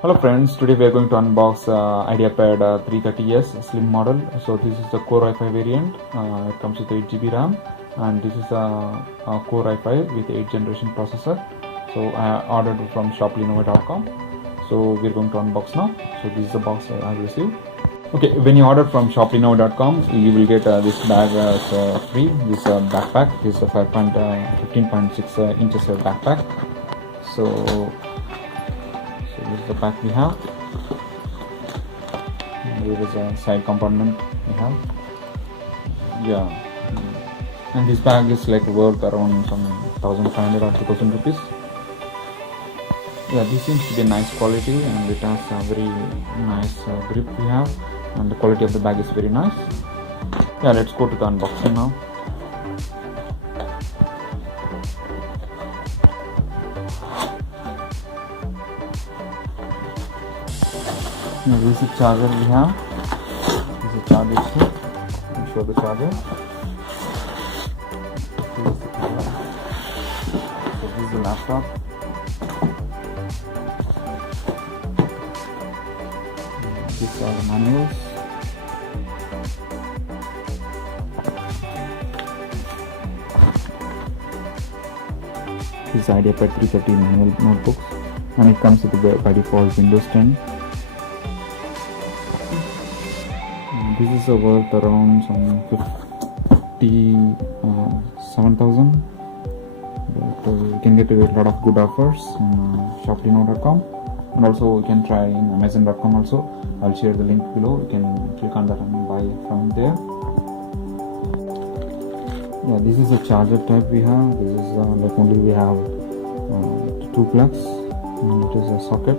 Hello friends, today we are going to unbox Ideapad 330S slim model. So this is the Core i5 variant. It comes with 8 GB RAM, and this is a Core i5 with 8th generation processor. So I ordered from Lenovo.com. So we are going to unbox now. So this is the box I have received. Okay, when you order from Lenovo.com, you will get this bag as free. This backpack. This is a 15.6 inches backpack. So this is the pack we have. There is a side compartment we have. And this bag is like worth around some 1,500 or 2,000 rupees. This seems to be nice quality, and it has a very nice grip we have, and the quality of the bag is very nice. Let's go to the unboxing now. This is the charger we have. This is the charger stick. Let me show the charger. This is the laptop. These are the manuals. This is Ideapad 330 manual notebooks, and it comes with the by default Windows 10. This is worth around some 57,000, but you can get a lot of good offers on Lenovo.com, and also you can try in Amazon.com also. I'll share the link below. You can click on that and buy from there. This is the charger type we have. This is like only we have 2 plugs, and it is a socket.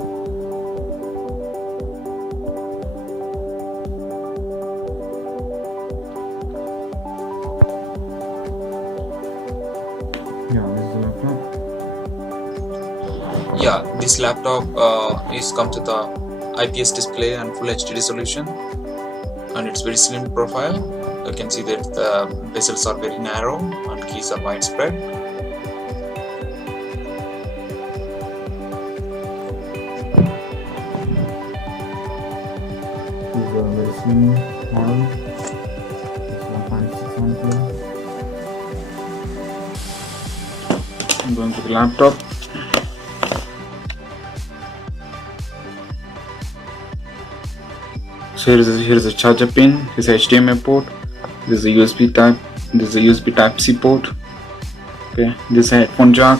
This laptop comes with a IPS display and full HD resolution, and it's very slim profile. You can see that the bezels are very narrow and keys are widespread. This is a very slim model. It's 1.6 I'm going to the laptop. So here is a charger pin. This is HDMI port. This is a USB type. This is a USB Type C port. Okay, this is a headphone jack.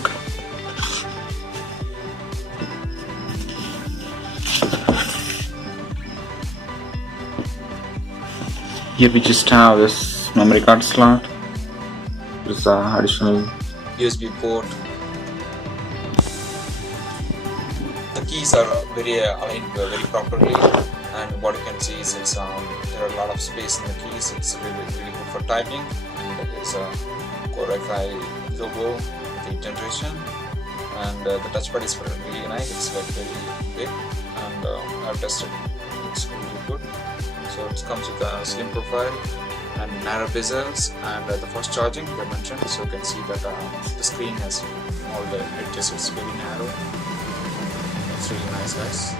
Here we just have this memory card slot. There's an additional USB port. The keys are very aligned very properly, and what you can see is there are a lot of space in the keys. It's really good for typing, and there's a Core i5 logo with 8th generation, and the touchpad is really nice. It's like very big, and I've tested it. It's really good. So it comes with a slim profile and narrow bezels, and the fast charging I mentioned. So you can see that the screen has all the edges. It's very narrow. It's really nice, guys.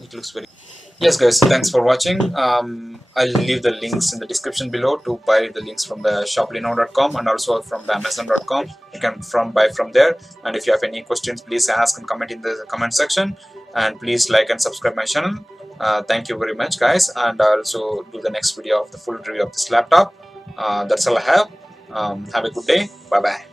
It looks very. Yes, guys. Thanks for watching. I'll leave the links in the description below to buy the links from the Lenovo.com and also from the Amazon.com. You can buy from there. And if you have any questions, please ask and comment in the comment section. And please like and subscribe my channel. Thank you very much, guys. And I'll also do the next video of the full review of this laptop. That's all I have. Have a good day. Bye bye.